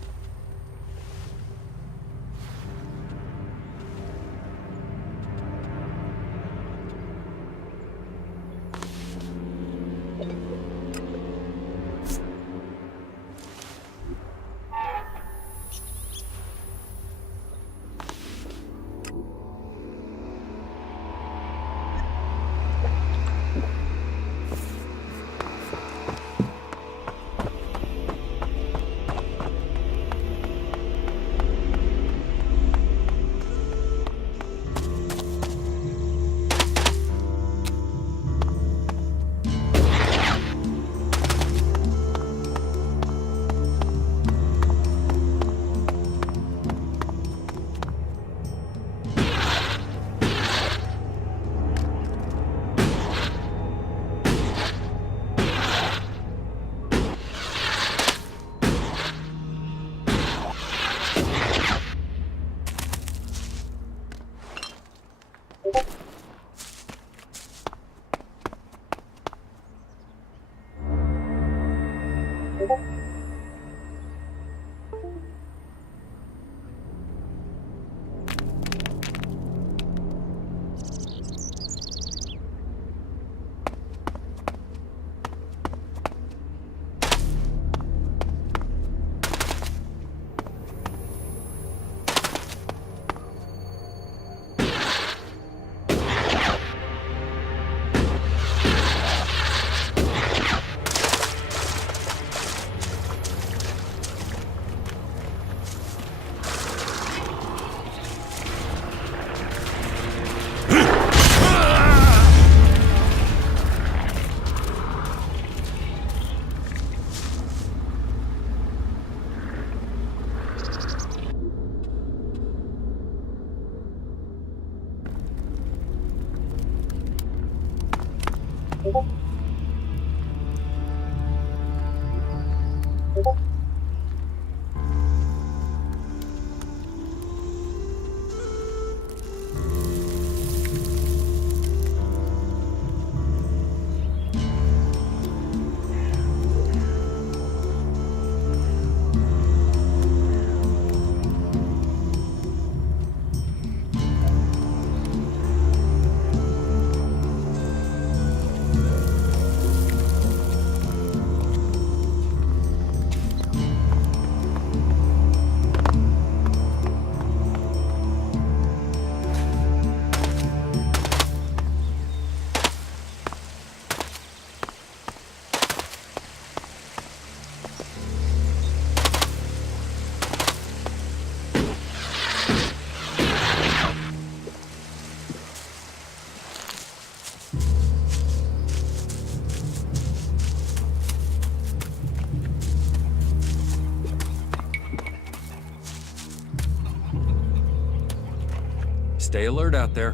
Stay alert out there.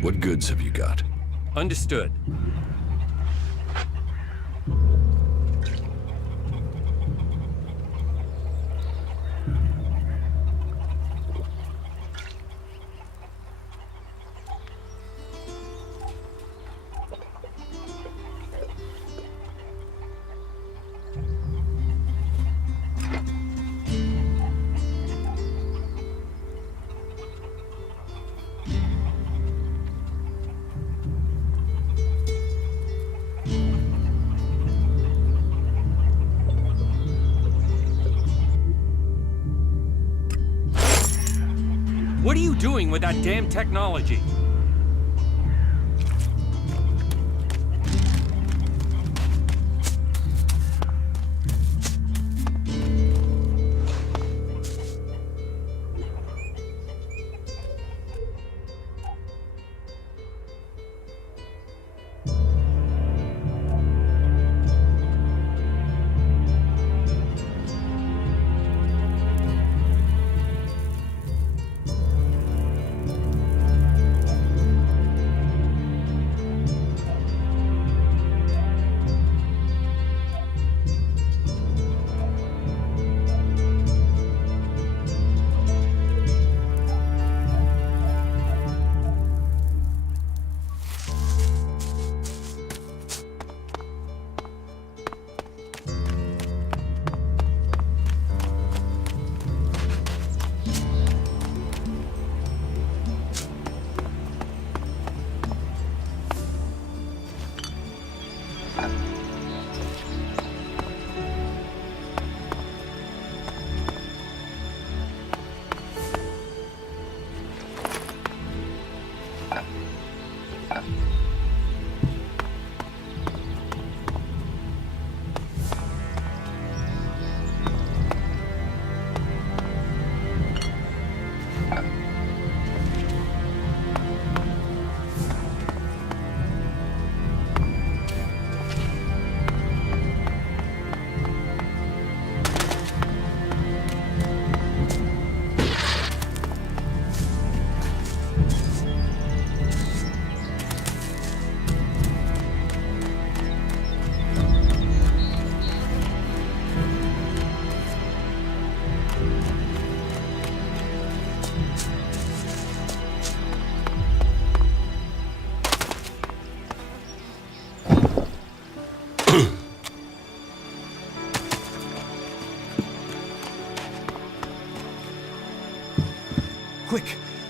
What goods have you got? Understood. What are you doing with that damn technology?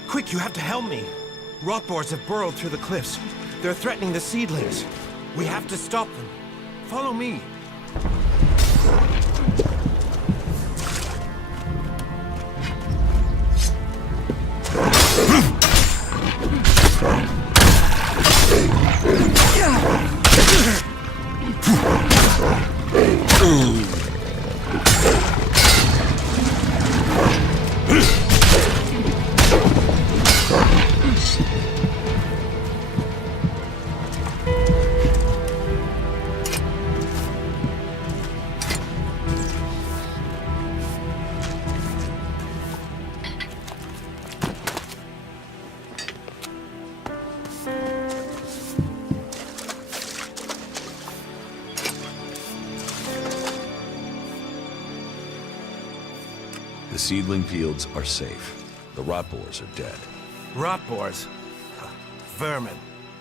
Quick, you have to help me. Rock boars have burrowed through the cliffs. They're threatening the seedlings. We have to stop them. Follow me. The seedling fields are safe. The rot boars are dead. Rot boars? Vermin.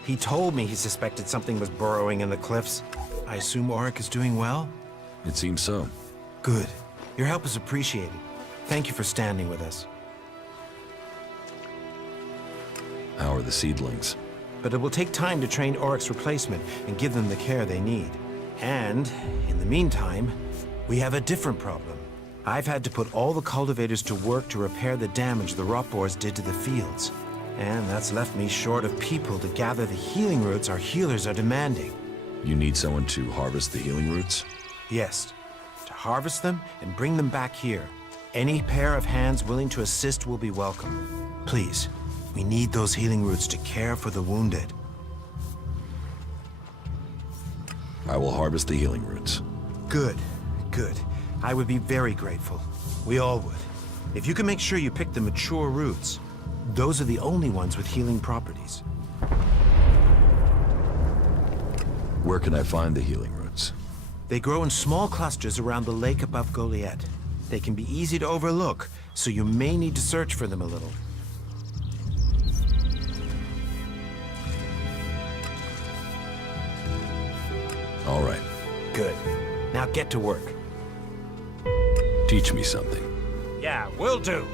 He told me he suspected something was burrowing in the cliffs. I assume Auric is doing well? It seems so. Good. Your help is appreciated. Thank you for standing with us. How are the seedlings? But it will take time to train Auric's replacement and give them the care they need. And, in the meantime, we have a different problem. I've had to put all the cultivators to work to repair the damage the rot boars did to the fields. And that's left me short of people to gather the healing roots our healers are demanding. You need someone to harvest the healing roots? Yes. To harvest them and bring them back here. Any pair of hands willing to assist will be welcome. Please, we need those healing roots to care for the wounded. I will harvest the healing roots. Good, good. I would be very grateful. We all would. If you can make sure you pick the mature roots, those are the only ones with healing properties. Where can I find the healing roots? They grow in small clusters around the lake above Goliath. They can be easy to overlook, so you may need to search for them a little. All right. Good. Now get to work. Teach me something. Yeah, will do.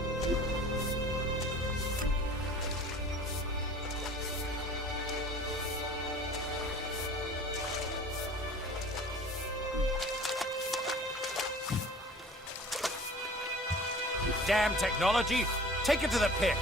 Damn technology! Take it to the pit!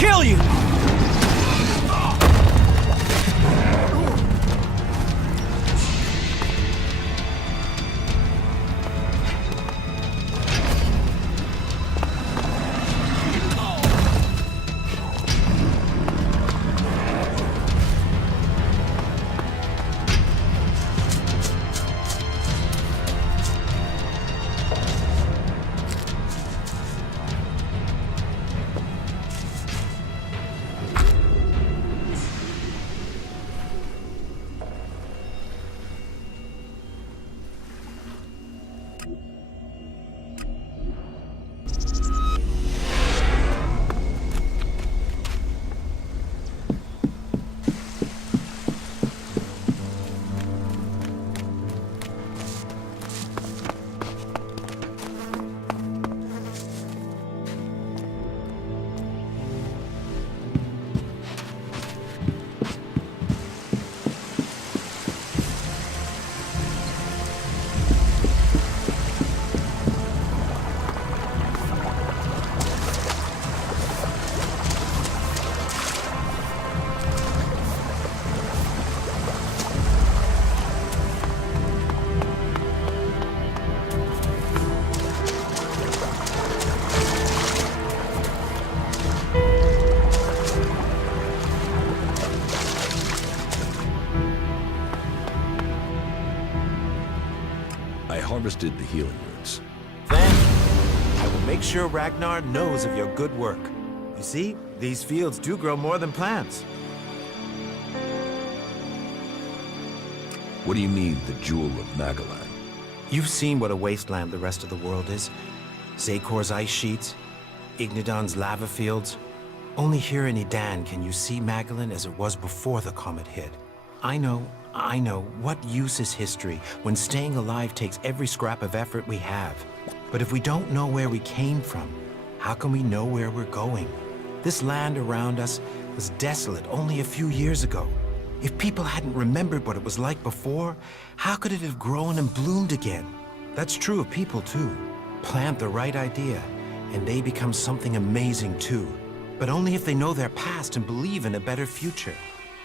kill you! harvested the healing roots. Then, I will make sure Ragnar knows of your good work. You see, these fields do grow more than plants. What do you mean, the Jewel of Magellan? You've seen what a wasteland the rest of the world is. Zakor's ice sheets, Ignodon's lava fields. Only here in Edan can you see Magellan as it was before the comet hit. I know. What use is history when staying alive takes every scrap of effort we have? But if we don't know where we came from, how can we know where we're going? This land around us was desolate only a few years ago. If people hadn't remembered what it was like before, how could it have grown and bloomed again? That's true of people too. Plant the right idea, and they become something amazing too. But only if they know their past and believe in a better future.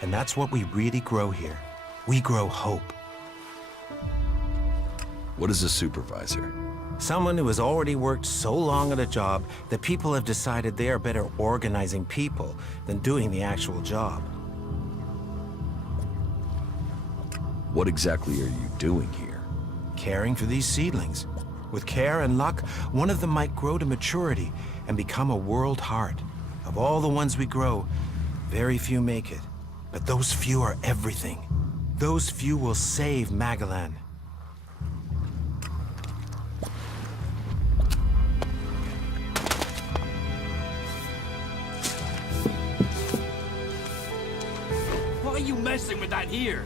And that's what we really grow here. We grow hope. What is a supervisor? Someone who has already worked so long at a job that people have decided they are better organizing people than doing the actual job. What exactly are you doing here? Caring for these seedlings. With care and luck, one of them might grow to maturity and become a world heart. Of all the ones we grow, very few make it. But those few are everything. Those few will save Magellan. Why are you messing with that here?